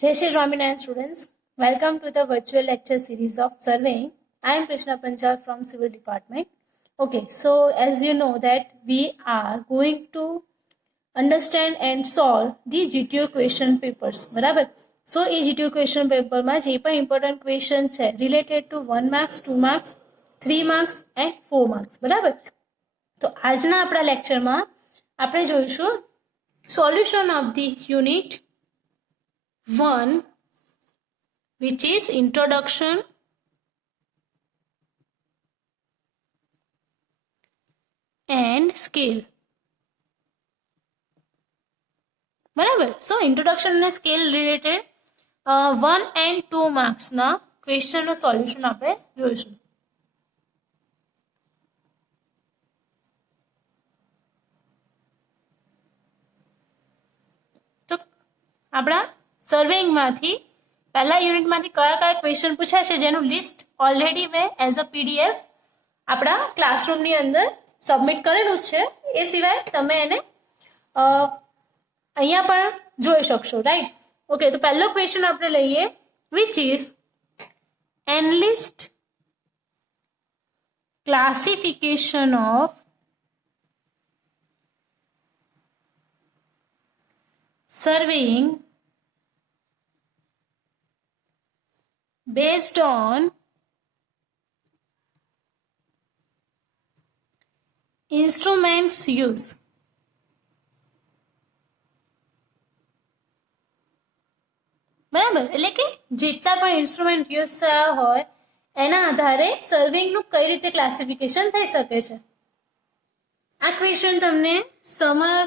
Jai Shri Raminarayan students, welcome to the virtual lecture series of surveying. I am Krishna Panchal from Civil Department. Okay, so as you know that we are going to understand and solve the GTO question papers, બરાબર? So એ GTO question paper માં જે પણ important question છે related to 1 marks, 2 marks, 3 marks and 4 marks, બરાબર? તો આજના આપણા લેક્ચરમાં આપણે જોઈશું solution of the unit 1, which is introduction and scale. બરાબર. So introduction and scale related 1 and 2 marks ના question નો solution આપણે જોઈશું. તો આપણા સર્વેઇંગ માંથી પહેલા યુનિટ માંથી કયા કયા ક્વેશ્ચન પૂછાય છે જેનું લિસ્ટ ઓલરેડી મેં એઝ અ પીડીએફ આપણા ક્લાસરૂમ ની અંદર સબમિટ કરેલું છે. એ સિવાય તમે એને અહીંયા પણ જોઈ શકશો, રાઈટ? ઓકે, તો પહેલો ક્વેશ્ચન આપણે લઈએ, which is enlist classification of surveying based on instruments use. બરાબર, એટલે કે જેટલા પણ ઇન્સ્ટ્રુમેન્ટ યુઝ થયા હોય એના આધારે સર્વેઇંગનું કઈ રીતે ક્લાસિફિકેશન થઈ શકે છે. આ ક્વેશ્ચન તમને સમર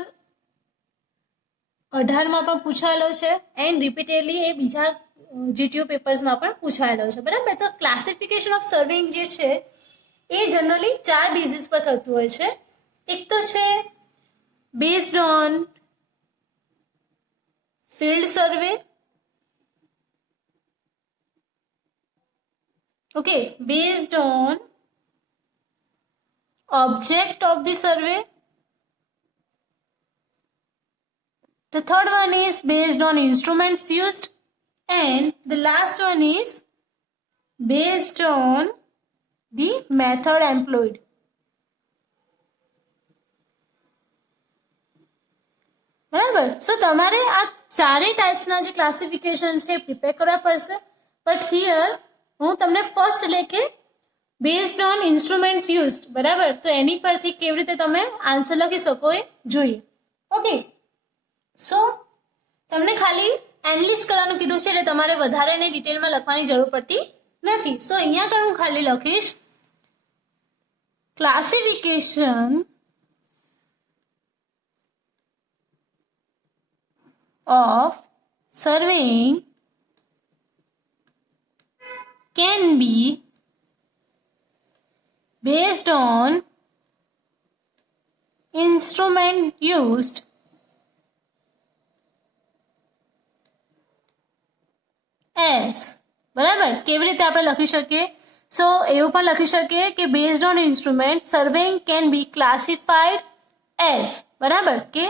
18માં પણ પૂછાયેલો છે એન્ડ રિપીટેડલી એ બીજા જીટીયુ પેપર્સમાં પણ પૂછાયેલો છે, બરાબર? તો ક્લાસિફિકેશન ઓફ સર્વેઇંગ જે છે એ જનરલી 4 બેઝિસ પર થતું હોય છે. એક તો છે based on field survey, okay, based on object of the survey. The third one is based on instruments used, and the last one is based on the method employed. બરાબર. સો તમારે આ ચારેય ટાઈપ્સના જે ક્લાસિફિકેશન છે પ્રિપેર કરવા પડશે. But here હું તમને ફર્સ્ટ એટલે કે બેઝડ ઓન ઇન્સ્ટ્રુમેન્ટ યુઝડ, બરાબર? તો એની પરથી કેવી રીતે તમે આન્સર લખી શકો એ જોઈએ. ઓકે, સો તમને ખાલી એનાલિસ્ટ કરવાનું કીધું છે એટલે તમારે વધારે એને ડિટેલમાં લખવાની જરૂર પડતી નથી. સો અહીંયા આગળ હું ખાલી લખીશ classification of surveying can be based on instrument used as, બરાબર? કેવી રીતે આપણે લખી શકીએ? સો એવું પણ લખી શકીએ કે based on instrument surveying can be classified as, બરાબર? કે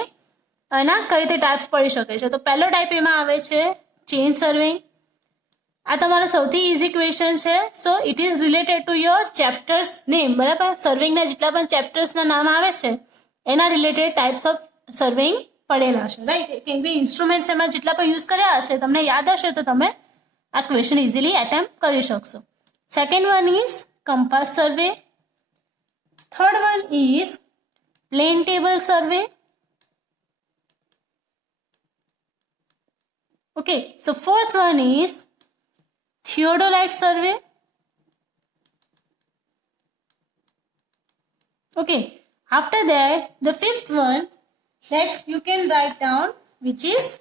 એના કઈ રીતે ટાઈપ્સ પડી શકે છે. તો પહેલો ટાઈપ એમાં આવે છે ચેન સર્વેઇંગ. આ તમારો સૌથી ઇઝી ક્વેશ્ચન છે. સો it is related to your chapters name, બરાબર? સર્વેઇંગના જેટલા પણ ચેપ્ટર્સના નામ આવે છે એના રિલેટેડ ટાઈપ્સ ઓફ સર્વેઇંગ પડેલા છે, રાઈટ? કેમ કે ઇન્સ્ટ્રુમેન્ટ્સ એમાં જેટલા પણ યુઝ કર્યા હશે તમને યાદ હશે તો તમે આ ક્વેશ્ચન ઇઝીલી એટેમ્પ્ટ કરી શકશો. Second one is compass survey. Third one is plane table survey. Okay, so fourth one is theodolite survey. Okay, after that the fifth one that you can write down, which is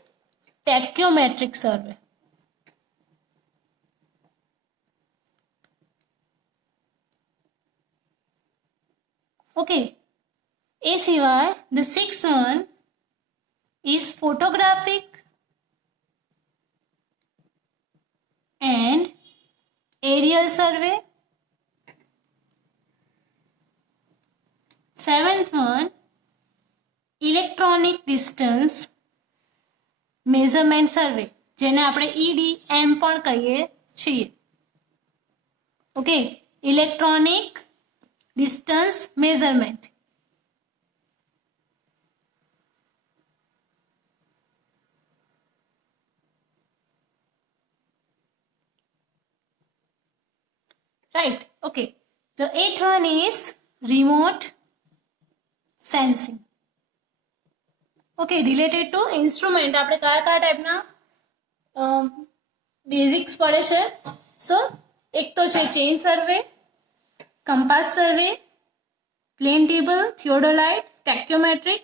tachyometric survey. Okay, a સિવાય the sixth one is photographic and aerial survey. Seventh one, electronic distance measurement survey. જેને આપણે EDM પણ કહીએ છીએ. Okay, electronic distance measurement. Right, okay. The eighth one is remote sensing. Okay, related to instrument. આપણે કયા કયા ટાઈપના basics પડે છે? સો એક તો છે chain survey, compass survey, plane table, theodolite, tacheometric,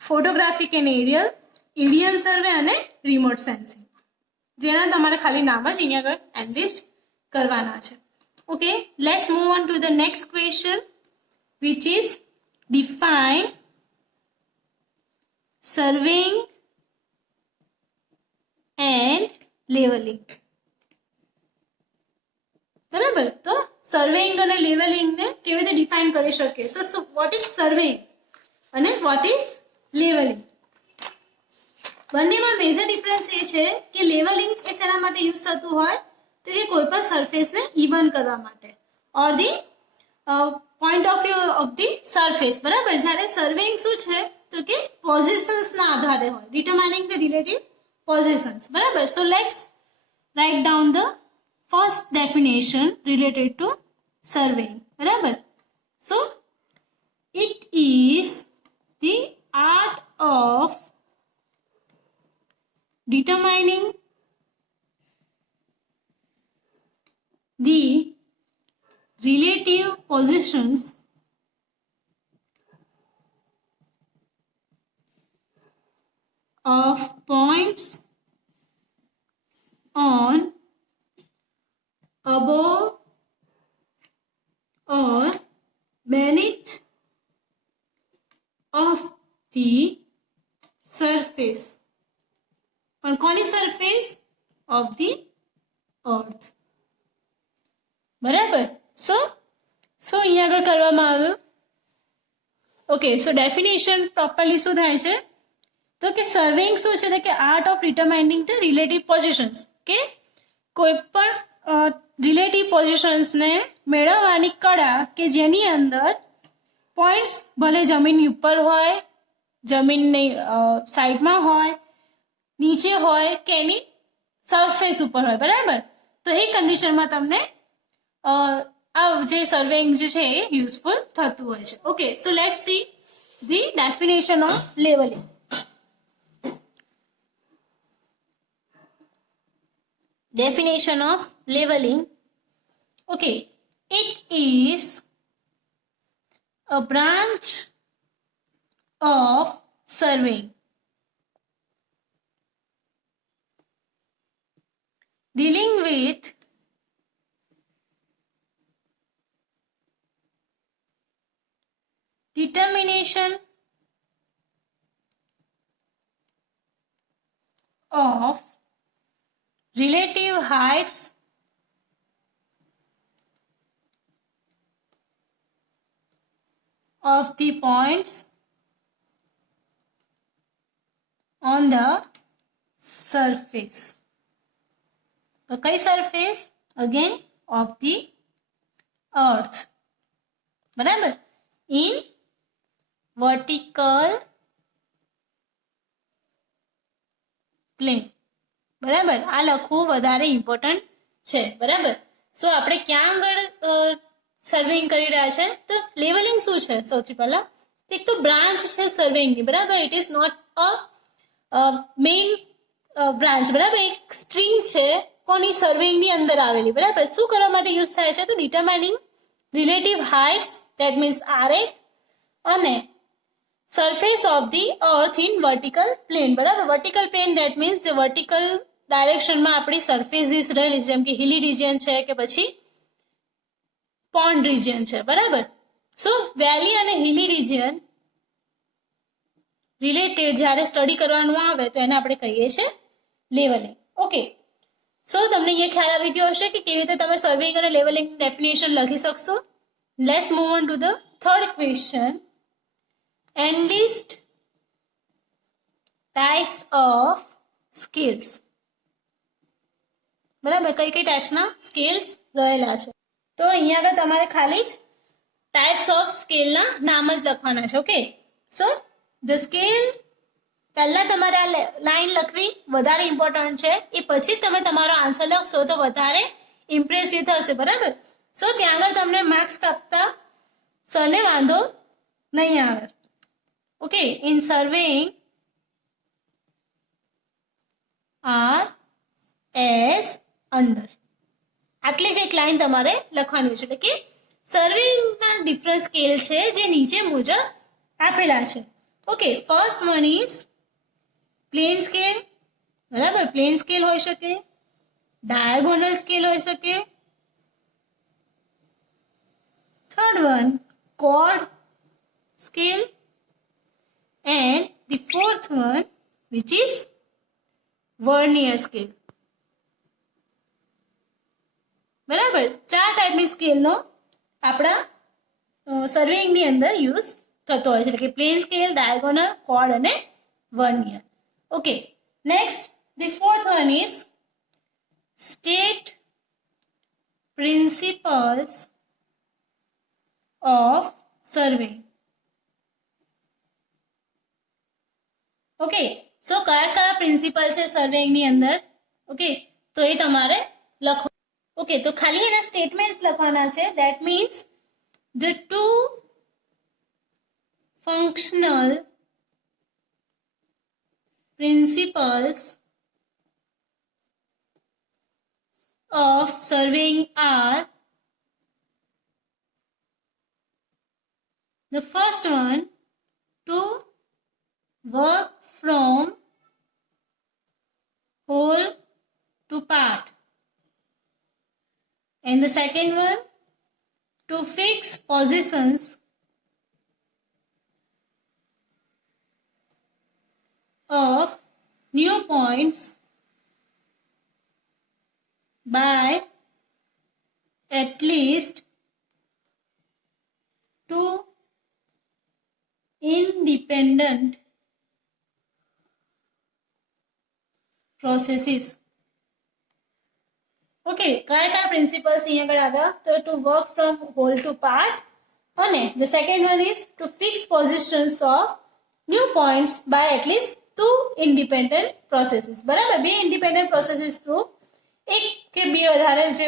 photographic and aerial, EDM survey અને રિમોટ સેન્સિંગ, જેના તમારે ખાલી નામ જ અહીંયા આગળ એનલિસ્ટ કરવાના છે. Okay, let's move on to the next question, which is define સર્વેઇંગ and levelling. બરાબર, તો સર્વેઇંગ અને લેવલિંગને કેવી રીતે ડિફાઇન કરી શકીએ? સો વોટ ઇઝ સર્વેઇંગ અને વોટ ઇઝ લેવલિંગ? બંનેમાં મેજર ડિફરન્સ એ છે કે લેવલિંગ એ શેના માટે યુઝ થતું હોય તો કે કોઈ પણ સરફેસને ઇવન કરવા માટે, ઓર the point of view of the surface. બરાબર, જ્યારે સર્વેઇંગ શું છે તો કે પોઝિશન્સના આધારે હોય, ડિટરમાઇનિંગ ધ રિલેટિવ પોઝિશન્સ. બરાબર, so let's write down the first definition related to surveying. બરાબર, so it is the art of determining the relative positions of points on, above or beneath of the surface. પણ કોની surface? Of the અર્થ. બરાબર, સો અહીંયા આગળ કરવામાં આવ્યું. Okay, સો definition properly શું થાય છે તો કે સર્વેઇંગ શું છે કે art of determining the relative positions, કે કોઈ પણ રિલેટિવ પોઝિશન્સને મેળવવાની કળા કે જેની અંદર પોઈન્ટ્સ ભલે જમીનની ઉપર હોય, જમીનની સાઈડમાં હોય, નીચે હોય કે એની સરફેસ ઉપર હોય. બરાબર, તો એ કન્ડિશનમાં તમને આ જે સર્વેઇંગ જે છે એ યુઝફુલ થતું હોય છે. Okay, so let's see the definition of levelling. Definition of leveling. Okay, it is a branch of surveying dealing with determination of relative heights of the points on the surface. તો કઈ surface? Again of the અર્થ. બરાબર, in vertical plane. બરાબર, આ લખવું વધારે important છે. બરાબર, સો આપણે ક્યાં આગળ સર્વેઇંગ કરી રહ્યા છે તો લેવલિંગ શું છે? સૌથી પહેલા એક તો બ્રાન્ચ છે સર્વેઇંગની. બરાબર, it is not a main branch. બરાબર, એક સ્ટ્રીંગ છે કોની? સર્વેઇંગની અંદર આવેલી. બરાબર, શું કરવા માટે યુઝ થાય છે તો determining relative heights, that means RX, અને surface of the earth in vertical plane. બરાબર, વર્ટિકલ પ્લેન ધેટ મીન્સ જે વર્ટિકલ ડાયરેક્શનમાં આપણી સરફેસીસ રહેલી, જેમ કે હિલી રિજિયન છે કે પછી પોન્ડ રિજિયન છે. બરાબર, સો વેલી અને હિલી રિજિયન રિલેટેડ જ્યારે સ્ટડી કરવાનું આવે તો એને આપણે કહીએ છીએ લેવલિંગ. ઓકે, સો તમને અહીંયા ખ્યાલ આવી ગયો હશે કે કેવી રીતે તમે સર્વેઇંગ અને લેવલિંગ ડેફિનેશન લખી શકશો. Let's move on to the third question. Enlist types of scales. બરાબર, કઈ કઈ ટાઈપ્સના સ્કેલ્સ રહેલા છે. તો અહીંયા આગળ તમારે ખાલી જ ટાઈપ્સ ઓફ સ્કેલના નામ જ લખવાના છે. ઓકે, સો ધ સ્કેલ, પહેલા તમારે આ લાઈન લખવી વધારે ઇમ્પોર્ટન્ટ છે, એ પછી તમે તમારો આન્સર લખશો તો વધારે ઇમ્પ્રેસિવ થશે. બરાબર, સો ત્યાં આગળ તમને માર્ક્સ કાપતા સરને વાંધો નહીં આવે. Okay, in surveying are as under, આટલી જ એક લાઈન તમારે લખવાની છે. એટલે કે સર્વેઇંગના ડિફરન્ટ સ્કેલ છે જે નીચે મુજબ આપેલા છે. Okay, first one is plane scale. બરાબર, પ્લેન સ્કેલ હોઈ શકે, ડાયાગોનલ સ્કેલ હોઈ શકે. Third one chord scale, and the fourth one which is vernier scale. બરાબર, ચાર ટાઈપની સ્કેલનો આપણા સર્વેઇંગની અંદર યુઝ થતો હોય છે, એટલે કે પ્લેન સ્કેલ, ડાયગોનલ, કોર્ડ અને vernier. Okay, next the fourth one is state principles of surveying. Okay, so કયા કયા પ્રિન્સિપલ છે સર્વેઇંગની અંદર? ઓકે, તો એ તમારે લખો. ઓકે, તો ખાલી એના સ્ટેટમેન્ટ્સ લખવાના છે. That means the two functional principles of surveying are, the first one to work from whole to part, and the second one to fix positions of new points by at least 2 independent processes. Okay, કયા કયા principles અહીંયા આગળ આવ્યા? તો to work from whole to part, અને the second one is to fix positions of new points by at least 2 independent processes. બરાબર, બે independent processes through એક કે બે વધારે જે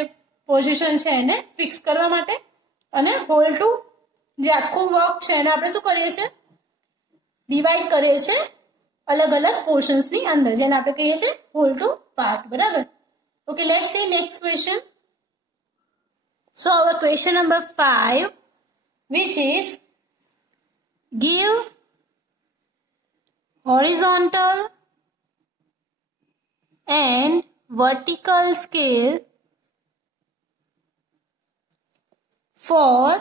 પોઝિશન છે એને ફિક્સ કરવા માટે, અને હોલ ટુ જે આખું વર્ક છે એને આપણે શું કરીએ છીએ? ડિવાઈડ કરીએ છીએ અલગ અલગ પોર્શન્સની અંદર, જેને આપણે કહીએ છીએ હોલ ટુ પાર્ટ. બરાબર, okay, let's see next question. So our question number 5, which is give horizontal and vertical scale for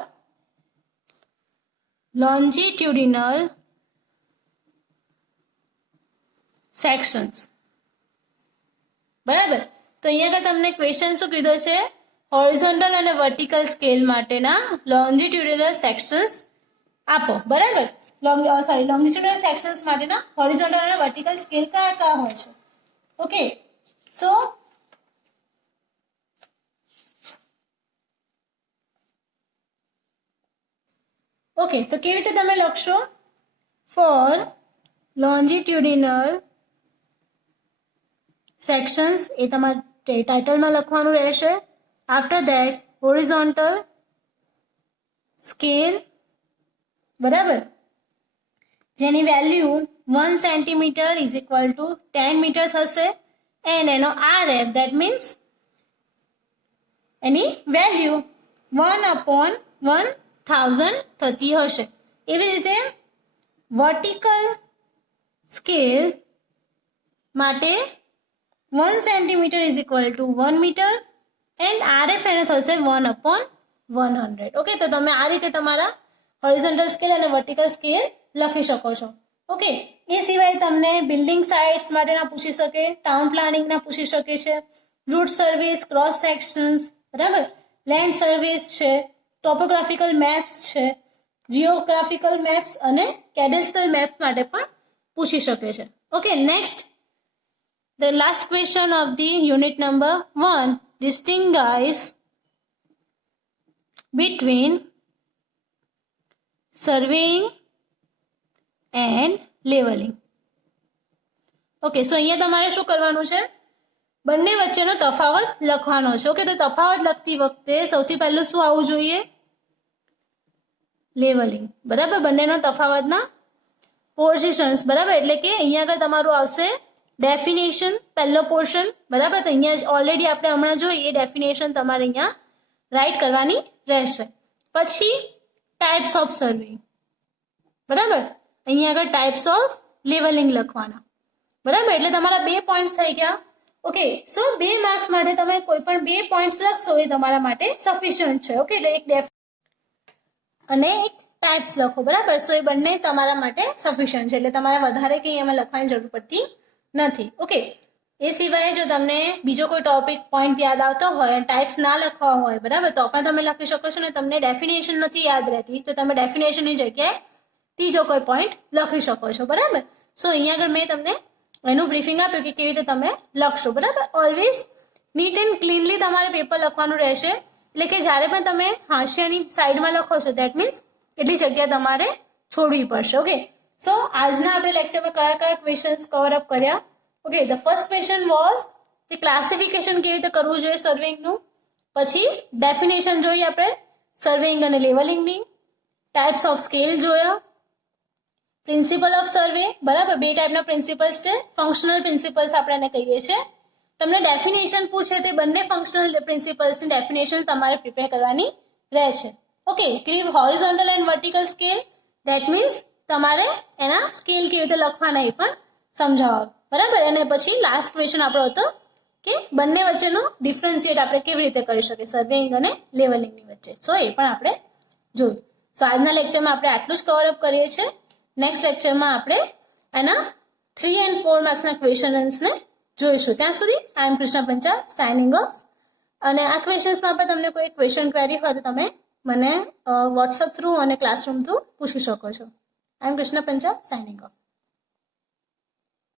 longitudinal sections. બરાબર, તો અહીંયા તમને ક્વેશ્ચન શું કીધો છે? હોરિઝોન્ટલ અને વર્ટિકલ સ્કેલ માટેના લોન્જિટ્યુડિનલ સેક્શન્સ આપો. બરાબર, લોન્જિટ્યુડિનલ સેક્શન્સ માટેના હોરિઝોન્ટલ અને વર્ટિકલ સ્કેલ કયા કયા હોય છે? ઓકે, સો ઓકે, તો કેવી રીતે તમે લખશો? ફોર લોન્જિટ્યુડિનલ સેક્શન્સ, એ તમારે ટાઇટલમાં લખવાનું રહેશે. આફ્ટર ધેટ હોરિઝોન્ટલ સ્કેલ, બરાબર, જેની value 1 centimetre is equal to 10 metre થશે, એન્ડ એનો RF, ધેટ મીન્સ એની વેલ્યુ 1/1000 થતી હશે. એવી જ રીતે વર્ટિકલ સ્કેલ માટે 1 centimetre is equal to 1 metre, and RF એને થશે 1/100. ઓકે, તો તમે આ રીતે તમારા હોરિઝોન્ટલ સ્કેલ અને વર્ટિકલ સ્કેલ લખી શકો છો. ઓકે, એ સિવાય તમને બિલ્ડિંગ સાઇટ્સ માટેના પૂછી શકે, ટાઉન પ્લાનિંગના પૂછી શકે છે, રૂટ સર્વિસ, ક્રોસ સેક્શન્સ, બરાબર, લેન્ડ સર્વિસ છે, ટોપોગ્રાફિકલ મેપ્સ છે, જીઓગ્રાફિકલ મેપ્સ, અને કેડેસ્ટ્રલ મેપ માટે પણ પૂછી શકે છે. Okay, next The last question of the unit number 1 distinguish between surveying and leveling. Okay, so અહીંયા તમારે શું કરવાનું છે? બંને વચ્ચેનો તફાવત લખવાનો છે. ઓકે, તો તફાવત લખતી વખતે સૌથી પહેલું શું આવવું જોઈએ? લેવલિંગ. બરાબર, બંનેનો તફાવતના પોઝિશન્સ. બરાબર, એટલે કે અહીંયા આગળ તમારું આવશે ડેફિનેશન, પહેલો પોર્શન. બરાબર, તો અહીંયા જ ઓલરેડી આપણે હમણાં જોઈએ ડેફિનેશન તમારે અહીંયા રાઇટ કરવાની રહેશે. પછી ટાઈપ્સ ઓફ સર્વેઇંગ. બરાબર, અહીંયા આગળ ટાઈપ્સ ઓફ લેવલિંગ લખવાના. બરાબર, એટલે તમારા 2 પોઈન્ટ્સ થઈ ગયા. ઓકે, સો 2 માર્ક્સ માટે તમે કોઈ પણ 2 પોઈન્ટ્સ લખશો એ તમારા માટે સફિશિયન્ટ છે. ઓકે, એટલે એક અને એક ટાઈપ્સ લખો. બરાબર, સો એ બંને તમારા માટે સફિશિયન્ટ છે, એટલે તમારે વધારે કંઈ એમાં લખવાની જરૂર પડતી નથી. ઓકે, એ સિવાય જો તમને બીજો કોઈ ટોપિક પોઈન્ટ યાદ આવતો હોય, ટાઈપ્સ ના લખવા હોય, બરાબર, તો પણ તમે લખી શકો છો. ને તમને ડેફિનેશન નથી યાદ રહેતી તો તમે ડેફિનેશનની જગ્યાએ ત્રીજો કોઈ પોઈન્ટ લખી શકો છો. બરાબર, સો અહીંયા આગળ મેં તમને એનું બ્રીફિંગ આપ્યું કે કેવી રીતે તમે લખશો. બરાબર, ઓલવેઝ નીટ એન્ડ ક્લીનલી તમારે પેપર લખવાનું રહેશે. એટલે કે જ્યારે પણ તમે હાંસિયાની સાઈડમાં લખો છો દેટ મીન્સ એટલી જગ્યા તમારે છોડવી પડશે. ઓકે, સો આજના આપણે લેક્ચરમાં કયા કયા ક્વેશ્ચન્સ કવર અપ કર્યા? Okay, the first question was કે ક્લાસિફિકેશન કેવી રીતે કરવું જોઈએ સર્વેઇંગનું. પછી ડેફિનેશન જોઈએ આપણે સર્વેઇંગ અને લેવલિંગની. ટાઈપ્સ ઓફ સ્કેલ જોયા. પ્રિન્સિપલ ઓફ સર્વે. બરાબર, 2 ટાઈપના પ્રિન્સિપલ્સ છે. ફંક્શનલ પ્રિન્સિપલ્સ આપણે એને કહીએ છીએ. તમને ડેફિનેશન પૂછે તે બંને ફંક્શનલ પ્રિન્સિપલ્સની ડેફિનેશન તમારે પ્રિપેર કરવાની રહે છે. ઓકે, ક્રીવ horizontal and vertical scale. That means તમારે એના સ્કેલ કેવી રીતે લખવાના એ પણ સમજાવો. બરાબર, અને પછી લાસ્ટ ક્વેશ્ચન આપણો હતો કે બંને વચ્ચેનો ડિફરન્શિએટ આપણે કેવી રીતે કરી શકીએ સર્વેઇંગ અને લેવલિંગની વચ્ચે. સો એ પણ આપણે જોયું. સો આજના લેક્ચરમાં આપણે આટલું જ કવર અપ કરીએ છીએ. નેક્સ્ટ લેક્ચરમાં આપણે એના 3 and 4 માર્ક્સના ક્વેશ્ચન્સને જોઈશું. ત્યાં સુધી આઈ એમ કૃષ્ણા પંચાલ સાઇનિંગ ઓફ. અને આ ક્વેશ્ચન્સમાં પણ તમને કોઈ ક્વેશ્ચન ક્વેરી હોય તો તમે મને વોટ્સઅપ થ્રુ અને ક્લાસરૂમ થ્રુ પૂછી શકો છો. આઈ એમ કૃષ્ણા પંચાલ સાઇનિંગ ઓફ.